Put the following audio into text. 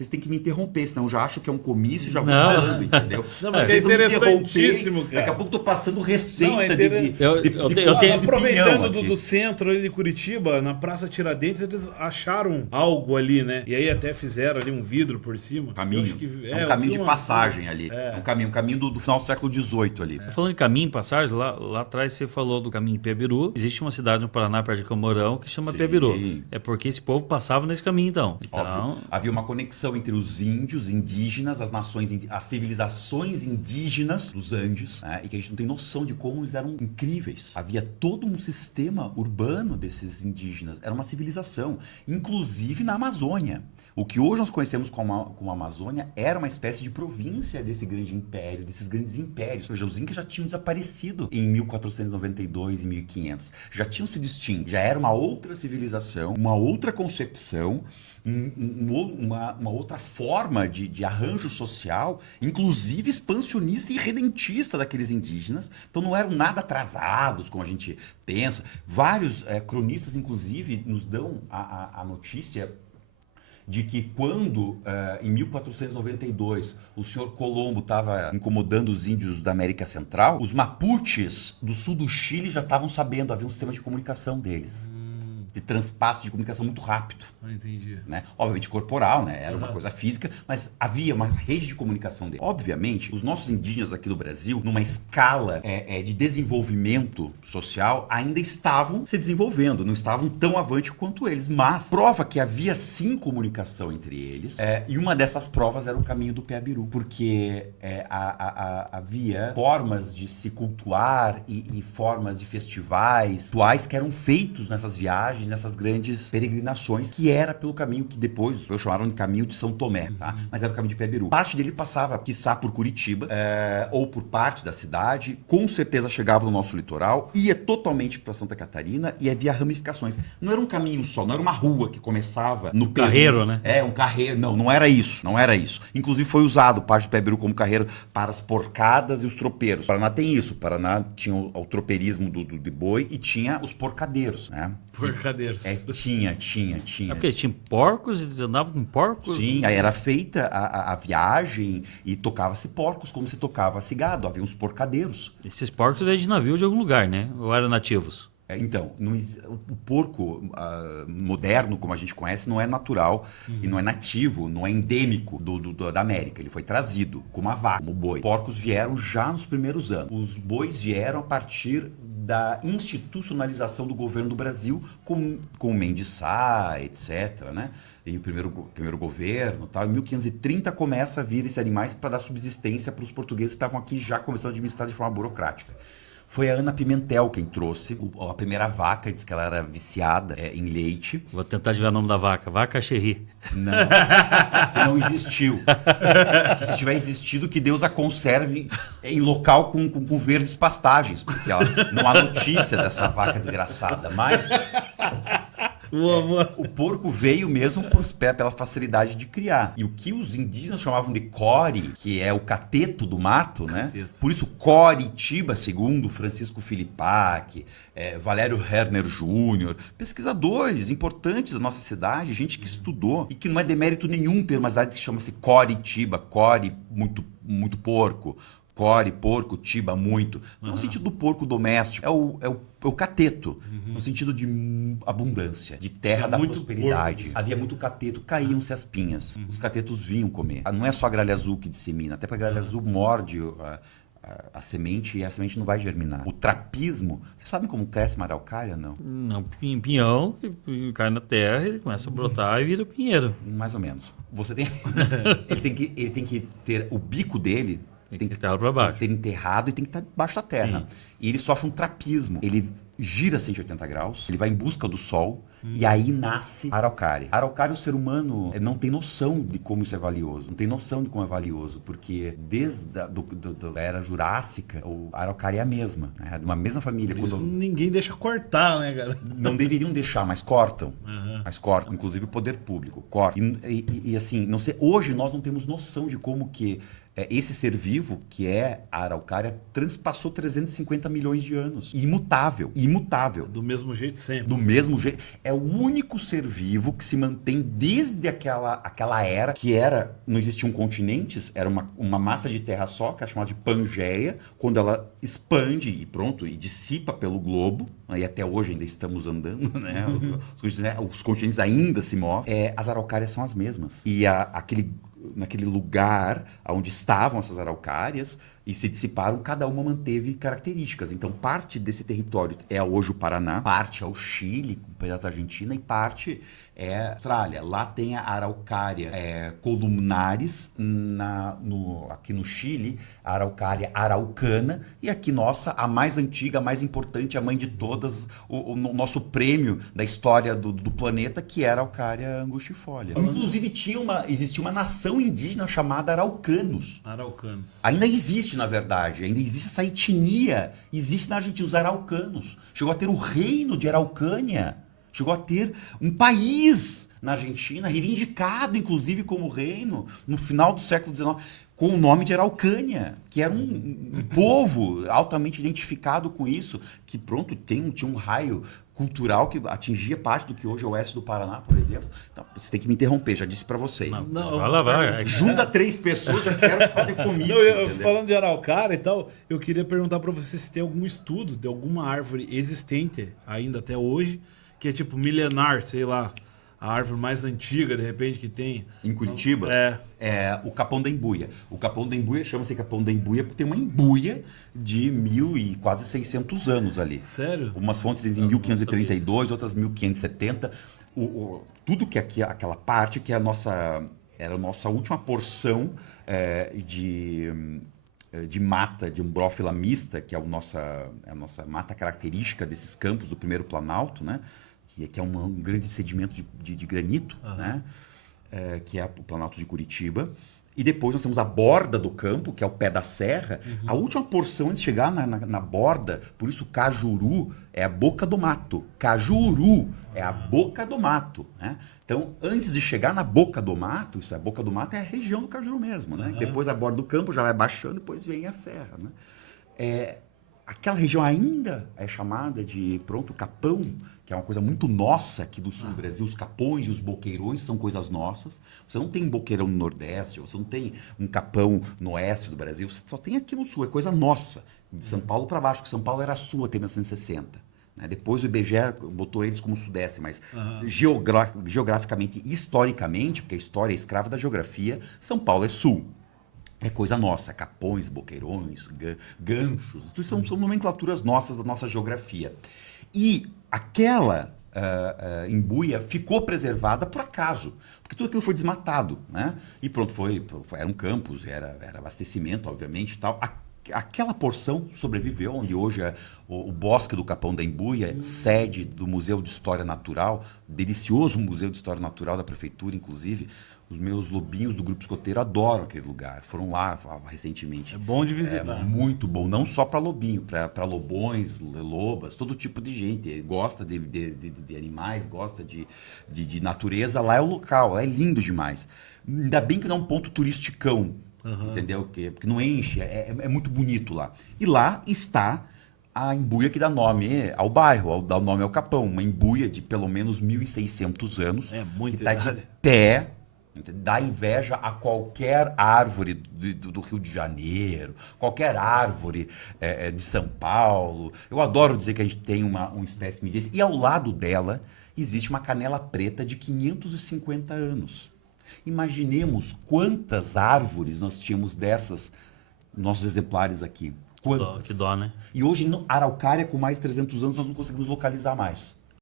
vocês têm que me interromper, senão eu já acho que é um comício e já vou Não. falando, entendeu? Não, mas Vocês é não me interessantíssimo, interromperem, cara. Daqui a pouco eu tô passando receita Não, é Eu tenho- Aproveitando aqui. do centro ali de Curitiba, na Praça Tiradentes, eles acharam algo ali, né? E aí até fizeram ali um vidro por cima. Caminho. Eu acho que- É um eu caminho vi de uma- passagem ali. É um caminho do final do século XVIII ali. Falando de caminho, passagem, lá atrás você falou do caminho de Piabiru. Existe uma cidade no Paraná, perto de Camorão, que chama Sim. Piabiru. É porque esse povo passava nesse caminho, então. Óbvio. Havia uma conexão entre os índios, indígenas, as nações, as civilizações indígenas dos Andes, né? E que a gente não tem noção de como eles eram incríveis. Havia todo um sistema urbano desses indígenas. Era uma civilização, inclusive na Amazônia. O que hoje nós conhecemos como Amazônia era uma espécie de província desse grande império, desses grandes impérios. Ou seja, os incas já tinham desaparecido em 1492 e 1500. Já tinham sido extintos. Já era uma outra civilização, uma outra concepção, uma outra forma de arranjo social, inclusive expansionista e redentista daqueles indígenas. Então não eram nada atrasados, como a gente pensa. Vários cronistas, inclusive, nos dão a notícia de que quando, em 1492, o senhor Colombo estava incomodando os índios da América Central, os Mapuches do sul do Chile já estavam sabendo, havia um sistema de comunicação deles. De transpasse de comunicação muito rápido. Entendi. Né? Obviamente corporal, né? Era uma coisa física, mas havia uma rede de comunicação dele. Obviamente, os nossos indígenas aqui do Brasil, numa escala de desenvolvimento social, ainda estavam se desenvolvendo, não estavam tão avante quanto eles, mas prova que havia sim comunicação entre eles, e uma dessas provas era o caminho do Piabiru, porque havia formas de se cultuar e formas de festivais, rituais que eram feitos nessas viagens, nessas grandes peregrinações, que era pelo caminho que depois chamaram de caminho de São Tomé, tá? Mas era o caminho de Piabiru. Parte dele passava, quiçá, por Curitiba, ou por parte da cidade, com certeza chegava no nosso litoral, ia totalmente para Santa Catarina e havia ramificações. Não era um caminho só, não era uma rua que começava no Peru. Carreiro, né? Um carreiro. Não era isso, não era isso. Inclusive foi usado parte do Piabiru como carreiro para as porcadas e os tropeiros. O Paraná tem isso. O Paraná tinha o tropeirismo de boi e tinha os porcadeiros, né? Porcadeiros. Tinha. É porque tinha porcos, eles andavam com porcos? Sim, aí era feita a viagem e tocava-se porcos como se tocava-se gado. Havia uns porcadeiros. Esses porcos veio de navio de algum lugar, né? Ou eram nativos? Então, o porco moderno, como a gente conhece, não é natural e não é nativo, não é endêmico da América. Ele foi trazido como a vaca, como o boi. Porcos vieram já nos primeiros anos. Os bois vieram a partir da institucionalização do governo do Brasil com o Mendes Sá, etc., né? E o primeiro governo, tal. Em 1530 começa a vir esses animais para dar subsistência para os portugueses que estavam aqui já começando a administrar de forma burocrática. Foi a Ana Pimentel quem trouxe a primeira vaca, disse que ela era viciada em leite. Vou tentar adivinhar o nome da vaca. Vaca Cherry. Não, que não existiu. Que se tiver existido, que Deus a conserve em local com verdes pastagens, porque não há notícia dessa vaca desgraçada. Mas o porco veio mesmo pela facilidade de criar. E o que os indígenas chamavam de core, que é o cateto do mato, né? Por isso Coritiba, segundo Francisco Filipac, Valério Herner Júnior, pesquisadores importantes da nossa cidade, gente que estudou, e que não é demérito nenhum ter uma cidade que chama-se Coritiba, core, muito, muito porco, core, porco, tiba, muito. No sentido do porco doméstico. É o cateto, no sentido de abundância, de terra da prosperidade. Porco. Havia muito cateto, caíam-se as pinhas. Os catetos vinham comer. Não é só a gralha azul que dissemina, até porque a gralha azul morde a semente e a semente não vai germinar. O trapismo, vocês sabem como cresce uma araucária, não? Não, pinhão, cai na terra, ele começa a brotar e vira pinheiro. Mais ou menos. Você tem... ele tem que ter o bico dele. Tem que ter para baixo. Tem que ter enterrado e tem que estar debaixo da terra. Sim. E ele sofre um trapismo. Ele gira 180 graus, ele vai em busca do sol e aí nasce a araucária. A araucária, o ser humano não tem noção de como isso é valioso. Não tem noção de como é valioso, porque desde a era jurássica, a araucária é a mesma. É de uma mesma família. Por isso ninguém deixa cortar, né, cara? Não deveriam deixar, mas cortam. Mas cortam. Inclusive o poder público corta. E assim, não sei, hoje nós não temos noção de como que esse ser vivo, que é a araucária, transpassou 350 milhões de anos. Imutável, imutável. Do mesmo jeito sempre. Do mesmo jeito. É o único ser vivo que se mantém desde aquela era, que não existiam continentes, era uma massa de terra só, que é chamada de Pangeia, quando ela expande e pronto, e dissipa pelo globo, e até hoje ainda estamos andando, né? Os continentes ainda se movem. As araucárias são as mesmas. E naquele lugar onde estavam essas araucárias e se dissiparam, cada uma manteve características. Então, parte desse território é hoje o Paraná, parte é o Chile, um pedaço da Argentina, e parte é a Austrália. Lá tem a araucária columnares, aqui no Chile, a araucária araucana, e aqui, nossa, a mais antiga, a mais importante, a mãe de todas, o nosso prêmio da história do planeta, que é a araucária angustifolia. Inclusive, existia uma nação indígena chamada araucanos. Araucanos. Ainda existe, na verdade. Ainda existe essa etnia. Existe na Argentina os araucanos. Chegou a ter o reino de Araucânia. Chegou a ter um país na Argentina, reivindicado, inclusive, como reino, no final do século XIX, com o nome de Araucânia, que era um povo altamente identificado com isso, que, pronto, tinha um raio cultural que atingia parte do que hoje é o oeste do Paraná, por exemplo. Então, você tem que me interromper, já disse para vocês. Vai. Junta 3 pessoas, já quero fazer comício. Falando de araucária e tal, eu queria perguntar para você se tem algum estudo de alguma árvore existente ainda até hoje, que é tipo milenar, sei lá, a árvore mais antiga, de repente, que tem. Em Curitiba? É o Capão da Embuia. O Capão da Embuia chama-se Capão da Embuia porque tem uma embuia de 1.000 e quase 600 anos ali. Sério? Umas fontes dizem 1532, outras 1570. Tudo que aqui, aquela parte que era a nossa última porção de mata, de umbrófila mista, que é a nossa mata característica desses campos do primeiro Planalto, né? Que é um grande sedimento de granito, né? Que é o Planalto de Curitiba. E depois nós temos a borda do campo, que é o pé da serra. A última porção, antes de chegar na borda, por isso Cajuru é a boca do mato. Cajuru é a boca do mato, né? Então, antes de chegar na boca do mato, a boca do mato é a região do Cajuru mesmo, né? Depois a borda do campo já vai baixando, depois vem a serra, né? Aquela região ainda é chamada de, capão, que é uma coisa muito nossa aqui do sul do Brasil. Os capões e os boqueirões são coisas nossas. Você não tem um boqueirão no Nordeste, você não tem um capão no Oeste do Brasil, você só tem aqui no Sul, é coisa nossa. De São Paulo para baixo, porque São Paulo era sul até 1960. Né? Depois o IBGE botou eles como Sudeste, mas geograficamente, historicamente, porque a história é escrava da geografia, São Paulo é sul. É coisa nossa, capões, boqueirões, ganchos, tudo são nomenclaturas nossas da nossa geografia. E aquela embuia ficou preservada por acaso, porque tudo aquilo foi desmatado, né? E pronto, eram campos, era abastecimento, obviamente, e tal. Aquela porção sobreviveu, onde hoje é o Bosque do Capão da Embuia, sede do Museu de História Natural, delicioso Museu de História Natural da Prefeitura, inclusive. Os meus lobinhos do Grupo Escoteiro adoram aquele lugar. Foram lá recentemente. É bom de visitar. É muito bom. Não só para lobinho, para lobões, lobas, todo tipo de gente. Gosta de animais, gosta de natureza. Lá é o local, lá é lindo demais. Ainda bem que não é um ponto turisticão, entendeu? Porque não enche, é muito bonito lá. E lá está a embuia que dá nome ao bairro, dá nome ao Capão. Uma embuia de pelo menos 1.600 anos. É muito que está de pé. Dá inveja a qualquer árvore do Rio de Janeiro, qualquer árvore de São Paulo. Eu adoro dizer que a gente tem uma espécime desse. E ao lado dela existe uma canela preta de 550 anos. Imaginemos quantas árvores nós tínhamos dessas, nossos exemplares aqui. Quantas? Que dó, né? E hoje, Araucária, com mais de 300 anos, nós não conseguimos localizar mais.